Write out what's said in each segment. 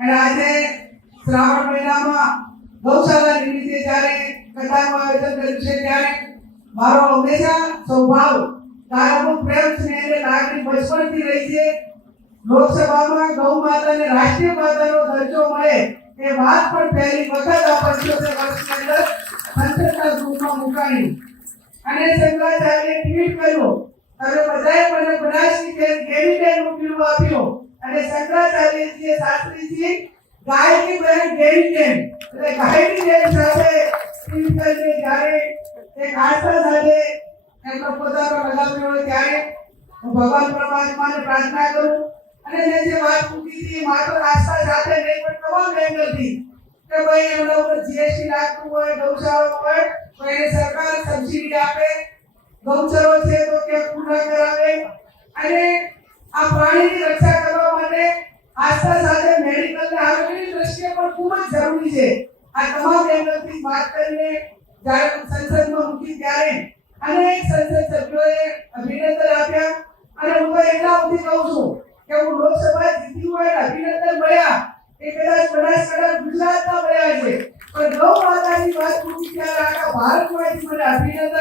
અને આજે શ્રાવણ મહિનામાં ગૌશાળા નિમિત્તે જ્યારે કથાનું આયોજન કર્યું છે, ત્યારે મારો હંમેશા સ્વભાવ કાયમનો પ્રેમ સ્નેહ અને લાગણી બચપણથી રહી છે. લોકસભામાં ગૌ માતાને રાષ્ટ્રીય માતાનો દરજ્જો મળે એ વાત પણ પહેલી વખત આ પંચોતેર વર્ષની અંદર સંસદના ગૃહમાં મુકાણી અને શંકરાચાર્યએ ટ્વીટ કર્યું, તમે બધાએ મને બનાસની કેવી કેવી બિરુદ આપ્યું? અને શંકરાચાર્યજીએ શાસ્ત્રીજી ગાયની બહેન કેરીબેન એટલે ગાયની બેન સાથે કરીને જ્યારે એક આસ્થા સાથે એમનો પોતાનો લગાવ્યો હોય ત્યારે હું ભગવાન પરમાત્માને પ્રાર્થના કરું. અને મેં જે વાત મૂકી હતી માત્ર આસ્થા સાથે નહીં, પણ તમામ એંગલથી કે ભાઈ એમના ઉપર જીએસટી લાગતું હોય, ગૌશાળા પર તો એને સરકાર સબસિડી આપે. ગૌચરો છે તો કે પૂર્ણ કરાવે. અને આ પ્રાણીની રક્ષા કરવા માટે આસ્થા સાથે મેડિકલ ને આરોગ્યની દ્રષ્ટિએ પણ ખૂબ જ જરૂરી છે. આ તમામ એંગલથી વાત કરીને જ્યારે સંસદમાં મૂકી ત્યારે અનેક સંસદ સભ્યોએ અભિનંદન આપ્યા. અને હું તો એટલા સુધી કહું છું કે હું લોકસભા જીતી હોય અભિનંદન મળ્યા એ કદાચ બનાસકાંઠા ગુજરાતમાં મળ્યા છે પણ ગૌ માતાની વાત પૂછી ત્યારે આખા ભારતમાંથી મને અભિનંદન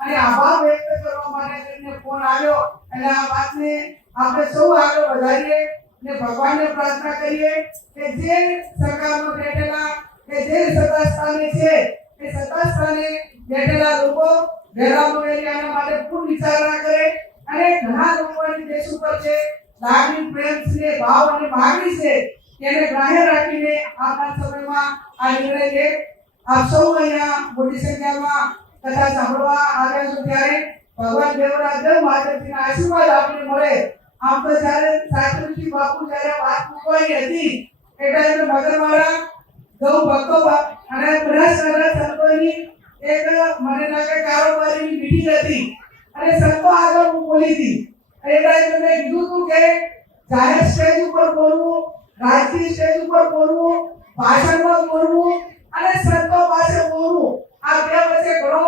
અને આભાર વ્યક્ત કરવા માટે તેમને ફોન આવ્યો. અને આ વાતને આપણે સૌ આગળ વધારીએ. ને ભગવાનને પ્રાર્થના કરીએ કે જે સરકારમાં બેઠેલા, કે જે સત્તા સ્થાને છે, એ સત્તા સ્થાને બેઠેલા લોકો મોડેલી આના માટે ખૂબ વિચારણા કરે અને ઘણા લોકોની દેશ ઉપર છે લાગણી પ્રેમ છે ભાવ અને માગણી છે, તેને ગ્રાહ્ય રાખીને આવનાર સમયમાં આ નિર્ણય લે. આપ સૌ અહીંયા મોટી સંખ્યામાં કથા સાંભળવા આવ્યા છો ત્યારે ભગવાન દેવરાજ દેવ મહાદેવજીના આશીર્વાદ આપને મળે. આમ તો જ્યારે શાસ્ત્રીજી બાપુ જ્યારે વાત મૂકવાની હતી એ ટાઈમે મગરવાળા ગૌ ભક્તો અને બનાસકાંઠા સંતોની એક મને લાગે કારોબારીની મીટિંગ હતી. અને સંતો આગળ હું બોલી હતી. એ ટાઈમે મેં કીધું હતું કે જાહેર સ્ટેજ ઉપર બોલવું, રાજકીય સ્ટેજ ઉપર બોલવું, ભાષણમાં બોલવું અને સંતો પાસે બોલવું. આ બે વચ્ચે ઘણો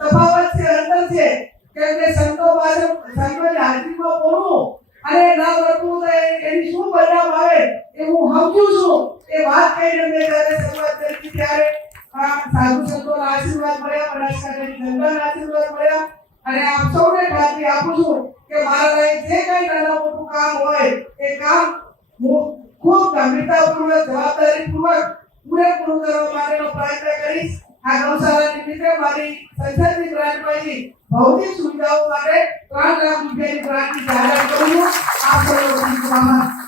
તફાવત છે, અંતર છે. કે સંતો પાસે સંતોની હાજરીમાં બોલવું અને ના વર્તવું તો એની શું પરિણામ આવે? એ હું સમજુ છું. એ વાત કહીને મેં જ્યારે શરૂઆત કરી ત્યારે. સાધુ સંતોના આશીર્વાદ મળ્યા બનાસકાંઠાની જનતાના આશીર્વાદ મળ્યા. અને આપ સૌને ખાતરી આપું છું કે મારા લાયક જે કઈ નાના મોટું કામ હોય, એ કામ હું ખૂબ ગંભીરતાપૂર્વક, જવાબદારીપૂર્વક, પૂરેપૂરું કરવા માટેનો પ્રયત્ન કરીશ. આ ગૌશાળા નિમિત્તે મારી સંસદની ગ્રાન્ટમાંથી ભૌતિક સુવિધાઓ માટે ત્રણ લાખ રૂપિયાની ગ્રાન્ટની જાહેરાત કરું આ સર્વ આભાર